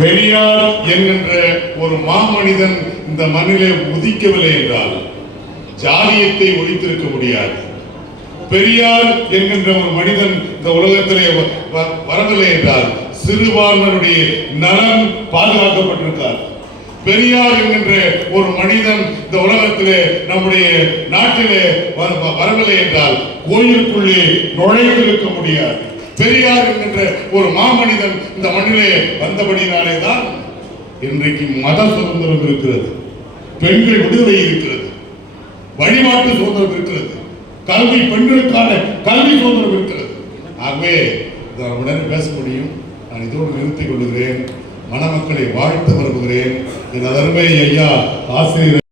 பெரியார் என்கின்ற ஒரு மாமனிதன் இந்த மண்ணிலே உதிக்கவில்லை என்றால் ஜாதியத்தை ஒழித்திருக்க முடியாது. பெரியார் என்கின்ற ஒரு மனிதன் இந்த உலகத்திலே வரவில்லை என்றால் சிறுபான்மையினுடைய நலன் பாதுகாக்கப்பட்டிருக்கார். பெரியார் என்கின்ற ஒரு மனிதன் இந்த உலகத்திலே நம்முடைய நாட்டிலே வரவில்லை என்றால் கோயிலுக்குள்ளே நுழைந்திருக்க முடியாது. பெரியார் என்கின்ற ஒரு மாமனிதன் இந்த மண்ணிலே வந்தபடினாலே தான் இன்றைக்கு மத சுதந்திரம் இருக்கிறது, பெண்கள் விடுதலை இருக்கிறது, வழிபாட்டு சுதந்திரம் இருக்கிறது, கல்வி பெண்களுக்கான கல்வி சுதந்திரம் இருக்கிறது. ஆகவே உடனே பேச முடியும். நான் இதோடு நிறுத்திக் கொள்கிறேன். மணமக்களை வாழ்த்து வருகிறேன். என் அருமை ஐயா ஆசிரியர்